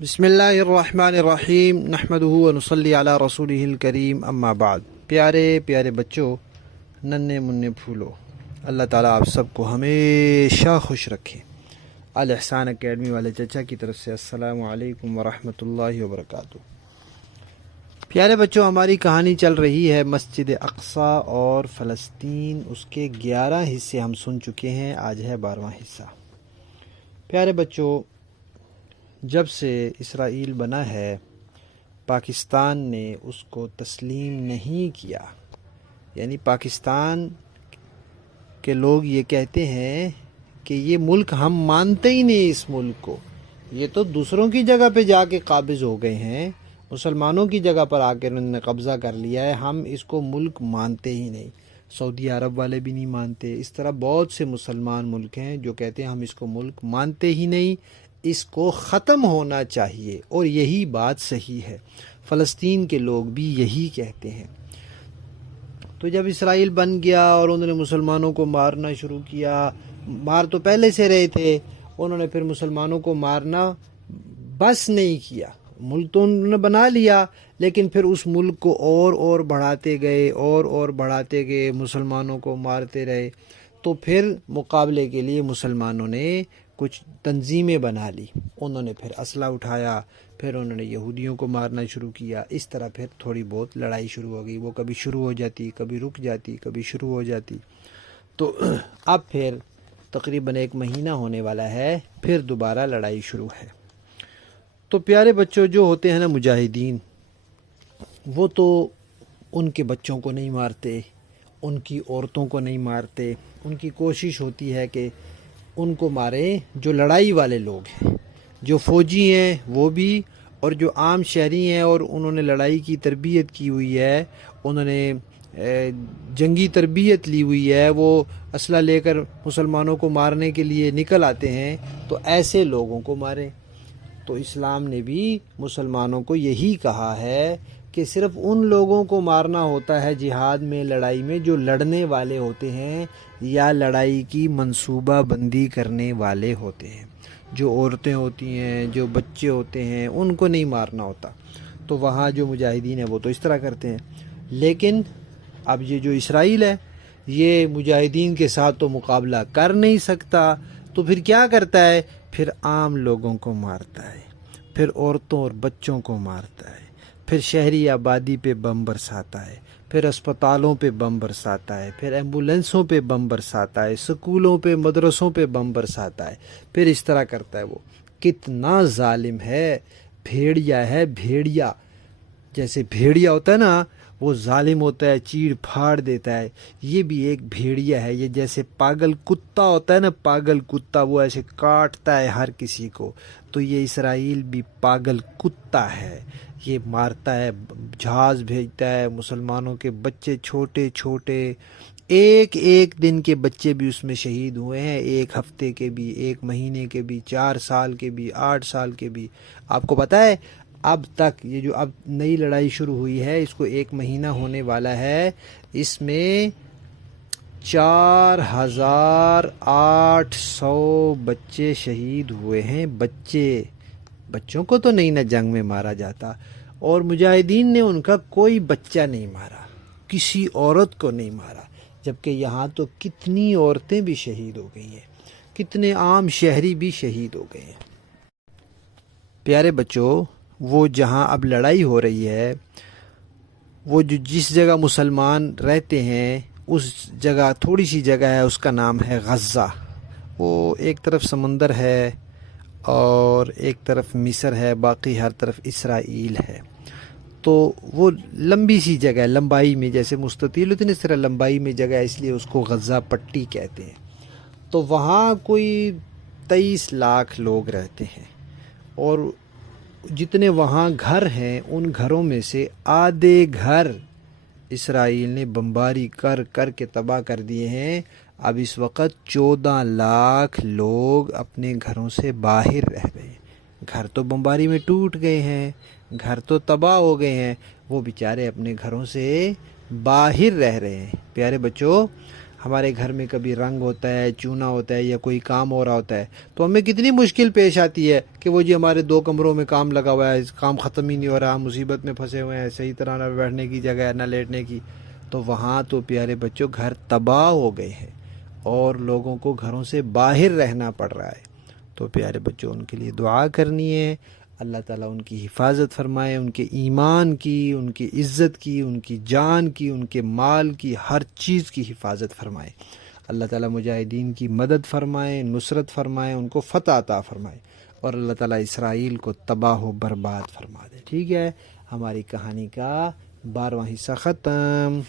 بسم اللہ الرحمن الرحیم نحمدہ ونصلی علی رسولہ الکریم اما بعد۔ پیارے پیارے بچوں، ننھے منھے پھولو، اللہ تعالیٰ آپ سب کو ہمیشہ خوش رکھے۔ الاحسان اکیڈمی والے چچا کی طرف سے السلام علیکم ورحمۃ اللہ وبرکاتہ۔ پیارے بچوں، ہماری کہانی چل رہی ہے مسجد اقصیٰ اور فلسطین۔ اس کے 11 حصے ہم سن چکے ہیں، آج ہے 12واں حصہ۔ پیارے بچوں، جب سے اسرائیل بنا ہے، پاکستان نے اس کو تسلیم نہیں کیا۔ یعنی پاکستان کے لوگ یہ کہتے ہیں کہ یہ ملک ہم مانتے ہی نہیں، اس ملک کو، یہ تو دوسروں کی جگہ پہ جا کے قابض ہو گئے ہیں، مسلمانوں کی جگہ پر آ کے انہوں نے قبضہ کر لیا ہے، ہم اس کو ملک مانتے ہی نہیں۔ سعودی عرب والے بھی نہیں مانتے۔ اس طرح بہت سے مسلمان ملک ہیں جو کہتے ہیں ہم اس کو ملک مانتے ہی نہیں، اس کو ختم ہونا چاہیے، اور یہی بات صحیح ہے۔ فلسطین کے لوگ بھی یہی کہتے ہیں۔ تو جب اسرائیل بن گیا اور انہوں نے مسلمانوں کو مارنا شروع کیا، مار تو پہلے سے رہے تھے، انہوں نے پھر مسلمانوں کو مارنا بس نہیں کیا۔ ملک تو انہوں نے بنا لیا، لیکن پھر اس ملک کو اور بڑھاتے گئے، اور بڑھاتے گئے، مسلمانوں کو مارتے رہے۔ تو پھر مقابلے کے لیے مسلمانوں نے کچھ تنظیمیں بنا لی، انہوں نے پھر اسلحہ اٹھایا، پھر انہوں نے یہودیوں کو مارنا شروع کیا۔ اس طرح پھر تھوڑی بہت لڑائی شروع ہو گئی، وہ کبھی شروع ہو جاتی، کبھی رک جاتی، کبھی شروع ہو جاتی۔ تو اب پھر تقریباً 1 مہینہ ہونے والا ہے، پھر دوبارہ لڑائی شروع ہے۔ تو پیارے بچوں، جو ہوتے ہیں نا مجاہدین، وہ تو ان کے بچوں کو نہیں مارتے، ان کی عورتوں کو نہیں مارتے، ان کی کوشش ہوتی ہے کہ ان کو ماریں جو لڑائی والے لوگ ہیں، جو فوجی ہیں وہ بھی، اور جو عام شہری ہیں اور انہوں نے لڑائی کی تربیت کی ہوئی ہے، انہوں نے جنگی تربیت لی ہوئی ہے، وہ اسلحہ لے کر مسلمانوں کو مارنے کے لیے نکل آتے ہیں، تو ایسے لوگوں کو ماریں۔ تو اسلام نے بھی مسلمانوں کو یہی کہا ہے کہ صرف ان لوگوں کو مارنا ہوتا ہے جہاد میں، لڑائی میں، جو لڑنے والے ہوتے ہیں یا لڑائی کی منصوبہ بندی کرنے والے ہوتے ہیں۔ جو عورتیں ہوتی ہیں، جو بچے ہوتے ہیں، ان کو نہیں مارنا ہوتا۔ تو وہاں جو مجاہدین ہیں وہ تو اس طرح کرتے ہیں۔ لیکن اب یہ جو اسرائیل ہے، یہ مجاہدین کے ساتھ تو مقابلہ کر نہیں سکتا، تو پھر کیا کرتا ہے؟ پھر عام لوگوں کو مارتا ہے، پھر عورتوں اور بچوں کو مارتا ہے، پھر شہری آبادی پہ بم برساتا ہے، پھر اسپتالوں پہ بم برساتا ہے، پھر ایمبولینسوں پہ بم برساتا ہے، اسکولوں پہ، مدرسوں پہ بم برساتا ہے، پھر اس طرح کرتا ہے۔ وہ کتنا ظالم ہے، بھیڑیا ہے، بھیڑیا۔ جیسے بھیڑیا ہوتا ہے نا، وہ ظالم ہوتا ہے، چیڑ پھاڑ دیتا ہے، یہ بھی ایک بھیڑیا ہے۔ یہ جیسے پاگل کتا ہوتا ہے نا، پاگل کتا، وہ ایسے کاٹتا ہے ہر کسی کو، تو یہ اسرائیل بھی پاگل کتا ہے۔ یہ مارتا ہے، جہاز بھیجتا ہے، مسلمانوں کے بچے چھوٹے چھوٹے، ایک دن کے بچے بھی اس میں شہید ہوئے ہیں، 1 ہفتے کے بھی، 1 مہینے کے بھی، 4 سال کے بھی، 8 سال کے بھی۔ آپ کو پتہ ہے اب تک یہ جو اب نئی لڑائی شروع ہوئی ہے، اس کو 1 مہینہ ہونے والا ہے، اس میں 4800 بچے شہید ہوئے ہیں۔ بچوں کو تو نہیں نہ جنگ میں مارا جاتا، اور مجاہدین نے ان کا کوئی بچہ نہیں مارا، کسی عورت کو نہیں مارا، جبکہ یہاں تو کتنی عورتیں بھی شہید ہو گئی ہیں، کتنے عام شہری بھی شہید ہو گئے ہیں۔ پیارے بچوں، وہ جہاں اب لڑائی ہو رہی ہے، وہ جس جگہ مسلمان رہتے ہیں، اس جگہ تھوڑی سی جگہ ہے، اس کا نام ہے غزہ۔ وہ ایک طرف سمندر ہے اور ایک طرف مصر ہے، باقی ہر طرف اسرائیل ہے۔ تو وہ لمبی سی جگہ ہے، لمبائی میں جیسے مستطیل ہوتی ہے اس طرح لمبائی میں جگہ ہے، اس لیے اس کو غزہ پٹی کہتے ہیں۔ تو وہاں کوئی 23 لاکھ لوگ رہتے ہیں، اور جتنے وہاں گھر ہیں، ان گھروں میں سے آدھے گھر اسرائیل نے بمباری کر کے تباہ کر دیے ہیں۔ اب اس وقت 14 لاکھ لوگ اپنے گھروں سے باہر رہ گئے ہیں۔ گھر تو بمباری میں ٹوٹ گئے ہیں، گھر تو تباہ ہو گئے ہیں، وہ بیچارے اپنے گھروں سے باہر رہ رہے ہیں۔ پیارے بچوں، ہمارے گھر میں کبھی رنگ ہوتا ہے، چونا ہوتا ہے یا کوئی کام ہو رہا ہوتا ہے تو ہمیں کتنی مشکل پیش آتی ہے کہ وہ جی ہمارے 2 کمروں میں کام لگا ہوا ہے، کام ختم ہی نہیں ہو رہا، مصیبت میں پھنسے ہوئے ہیں، صحیح طرح نہ بیٹھنے کی جگہ ہے نہ لیٹنے کی. تو وہاں تو پیارے بچوں گھر تباہ ہو گئے ہیں اور لوگوں کو گھروں سے باہر رہنا پڑ رہا ہے. تو پیارے بچوں ان کے لیے دعا کرنی ہے، اللہ تعالیٰ ان کی حفاظت فرمائے، ان کے ایمان کی، ان کی عزت کی، ان کی جان کی، ان کے مال کی، ہر چیز کی حفاظت فرمائے. اللہ تعالیٰ مجاہدین کی مدد فرمائے، نصرت فرمائے، ان کو فتح عطا فرمائے، اور اللہ تعالیٰ اسرائیل کو تباہ و برباد فرما دے. ٹھیک ہے، ہماری کہانی کا 12واں حصہ ختم.